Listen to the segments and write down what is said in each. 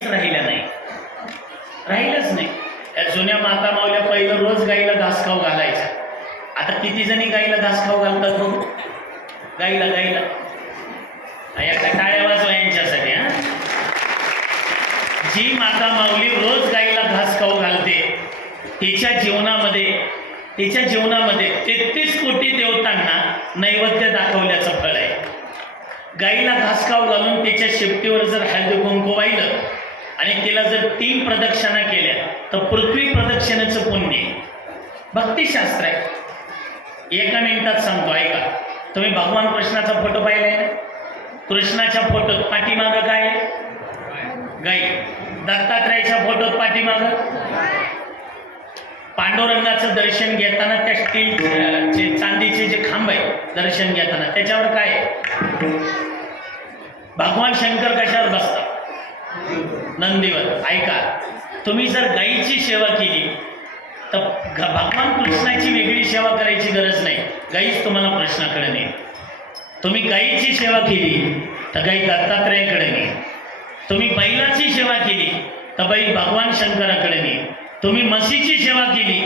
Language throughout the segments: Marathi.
राहिल्या नाही. राहिलंच नाही. त्या जुन्या माता मावल्या पहिलं रोज गाईला घासखाव घालायचा. आता किती जणी गाईला घासखाव घालतात बघू? गाईला गाईला. याचा टाळ्या वाजवा यांच्यासाठी हा. जी माता माऊली रोज गाईला घास खाऊ घालते तिच्या जीवनामध्ये तिच्या जीवनामध्ये तेहतीस कोटी देवतांना नैवेद्य दाखवल्याचं फळ आहे. गाईला घास खाऊ घालून तिच्या शेपटीवर जर हळदी कुंकू वाहिलं आणि तिला जर तीन प्रदक्षिणा केल्या तर पृथ्वी प्रदक्षिणेचं पुण्य आहे. भक्तिशास्त्र आहे. एका मिनिटात सांगतो ऐका. तुम्ही भगवान कृष्णाचा फोटो पाहिलाय ना? कृष्णाच्या फोटोत पाठीमागं काय गाई. दत्तात्रयाच्या फोटोत पाठीमागं? पांडुरंगाचं दर्शन घेताना त्या स्टीलचे चांदीचे जे खांब आहे दर्शन घेताना त्याच्यावर काय भगवान शंकर कशावर बसतात? नंदीवर ऐका. तुम्ही जर गाईची सेवा केली तर भगवान कृष्णाची वेगळी सेवा करायची गरज नाही. गाईच तुम्हाला प्रश्नाकडे नाही तुम्ही गाईची सेवा केली तर गाई दत्तात्रयाकडे नाही तुम्ही बैलाची सेवा केली तर बैल भगवान शंकराकडे नाही तुम्ही म्हशीची सेवा केली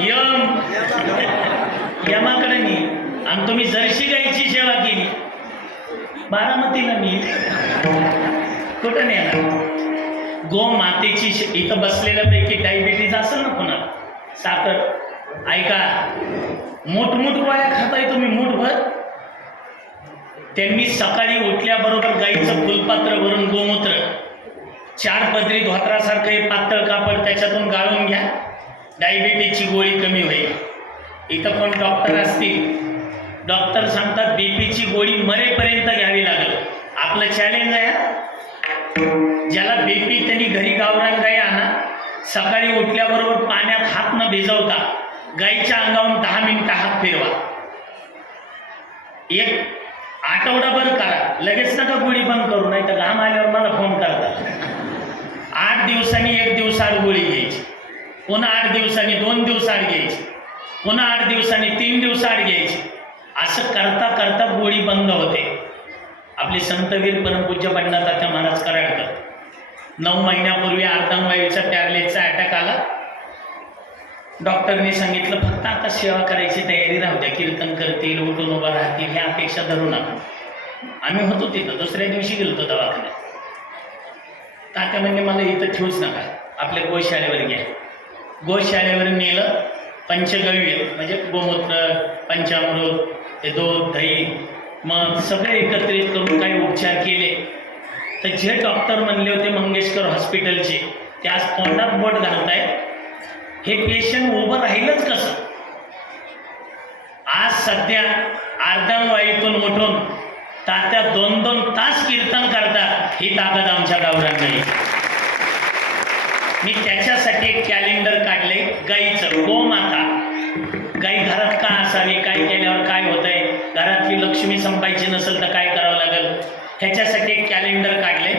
यम. यमाकडे नाही आणि तुम्ही जर्शी बारामतीला मी. कुठं नेणार? गो मातेची शे- इथं बसलेल्यापैकी डायबिटीज असेल ना कोणाला? साखर. ऐका. मोठमोठ गोळ्या खाताय तुम्ही मूठभर त्यांनी सकाळी उठल्याबरोबर गाईचं फुलपात्र भरून गोमूत्र. चार पदरी धोत्रासारखं हे पातळ कापड त्याच्यातून गाळून घ्या. डायबिटीजची गोळी कमी होईल. इथं पण डॉक्टर असतील? डॉक्टर सांगतात बीपीची गोळी मरेपर्यंत घ्यावी लागेल. आपलं चॅलेंज आहे ज्याला बीपी त्यांनी घरी गावरान गाई आणा. सकाळी उठल्याबरोबर पाण्यात हात न भिजवता गाईच्या अंगावरून दहा मिनिटं हात फिरवा. एक आठवडाभर करा. लगेच नका गोळी बंद करू नाही तर घाम आल्यावर मला फोन करतात आठ दिवसांनी एक दिवसाआड गोळी घ्यायची. पुन्हा आठ दिवसांनी दोन दिवसाआड घ्यायची. पुन्हा आठ दिवसांनी तीन दिवसाआड घ्यायची. असं करता करता गोळी बंद होते. आपले संतवीर परमपूज्य पंडिताच्या महाराज कराडकर. नऊ महिन्यापूर्वी अर्धांगवायूचा टॅबलेटचा अटॅक आला. डॉक्टरने सांगितलं फक्त आता सेवा करायची तयारी राहू द्या. कीर्तन करतील उठून उभं राहतील ह्या अपेक्षा धरू नका. आम्ही होतो तिथं. दुसऱ्या दिवशी गेलो होतो दवाखान्यात. तात्या म्हणजे मला इथं ठेवूच नका. आपल्या गोशाळेवर घ्या. गोशाळेवर नेलं. पंचगव्य म्हणजे गोमूत्र पंचामृत ते दूध दही मग सगळे एकत्रित करून काही उपचार केले. तर जे डॉक्टर म्हणले होते मंगेशकर हॉस्पिटलचे ते आज तोंडात बोट घालताय हे पेशंट उभं राहिलंच कसं? आज सध्या अर्धांवाईतून उठून तात्या दोन दोन तास कीर्तन करतात ही ताकद आमच्या गावरान मी त्याच्यासाठी एक कॅलेंडर काढले गाईचं. गोमाता गाई घरात का असावी काय केल्यावर काय होतंय? घरातली लक्ष्मी संपायची नसेल तर काय करावं लागेल? ह्याच्यासाठी एक कॅलेंडर काढले.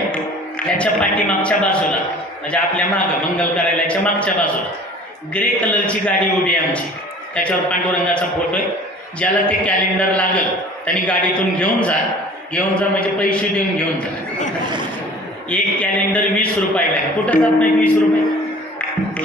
ह्याच्या पाठीमागच्या बाजूला म्हणजे आपल्या मागं मंगल कार्यालयाच्या मागच्या बाजूला ग्रे कलरची गाडी उभी आहे आमची. त्याच्यावर पांडुरंगाचा फोटो आहे. ज्याला ते कॅलेंडर लागल त्यांनी गाडीतून घेऊन जा. घेऊन जा म्हणजे पैसे देऊन घेऊन जा. एक कॅलेंडर वीस रुपयाला आहे. कुठं जात नाही वीस रुपये?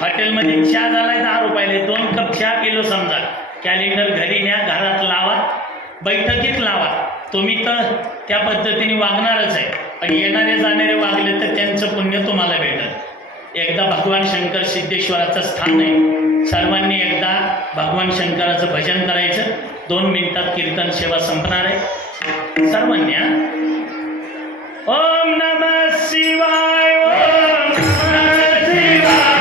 हॉटेलमध्ये चहा झालाय दहा रुपयाला. दोन कप चहा किलो समजा. कॅलेंडर घरी न्या घरात लावा. बैठकीत लावा. तुम्ही तर त्या पद्धतीने वागणारच आहे. पण येणारे जाणारे वागले तर त्यांचं पुण्य तुम्हाला भेटत एकदा भगवान शंकर सिद्धेश्वराचं स्थान आहे. सर्वांनी एकदा भगवान शंकराचं भजन करायचं. दोन मिनिटात कीर्तन सेवा संपणार आहे. सर्वांनी हा? ओम नम शिवाय. ओम शिवाय.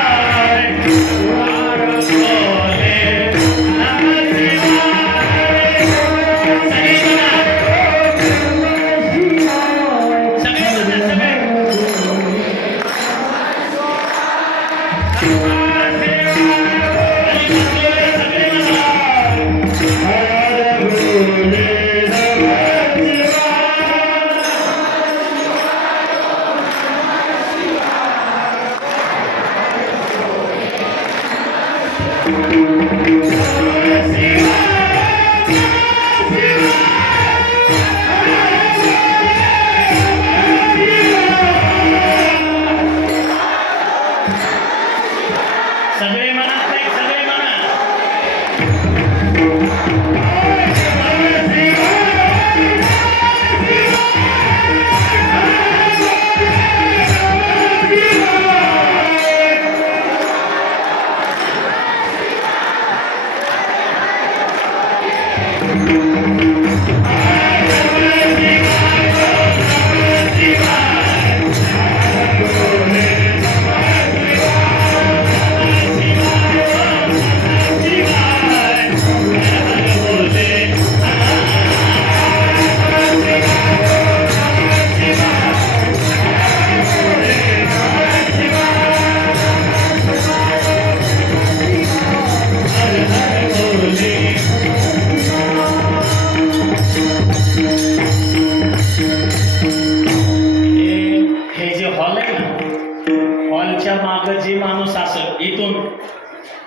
Música you.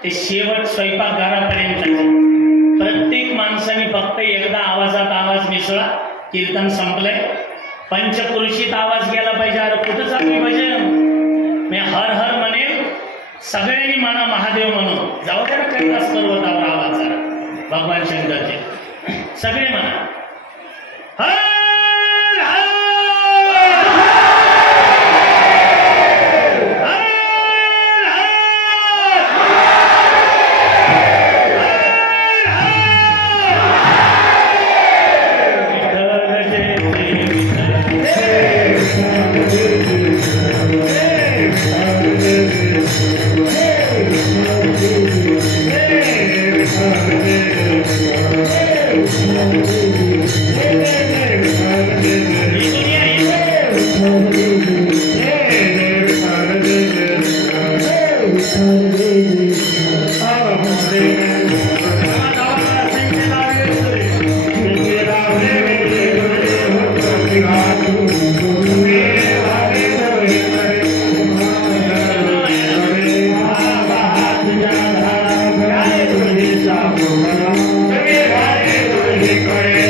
ते शेवट स्वयंपाकघरापर्यंत. प्रत्येक माणसाने फक्त एकदा आवाजात आवाज मिसळा कीर्तन संपलंय. पंचपुरुषीत आवाज गेला पाहिजे. अरे कुठं चालू भजन? मी हर हर म्हणेल सगळ्यांनी म्हणा महादेव म्हणून. जाऊ द्या कैलास पर्वतावर आवाज जरा. भगवान शंकरचे सगळे म्हणा. हर Amen.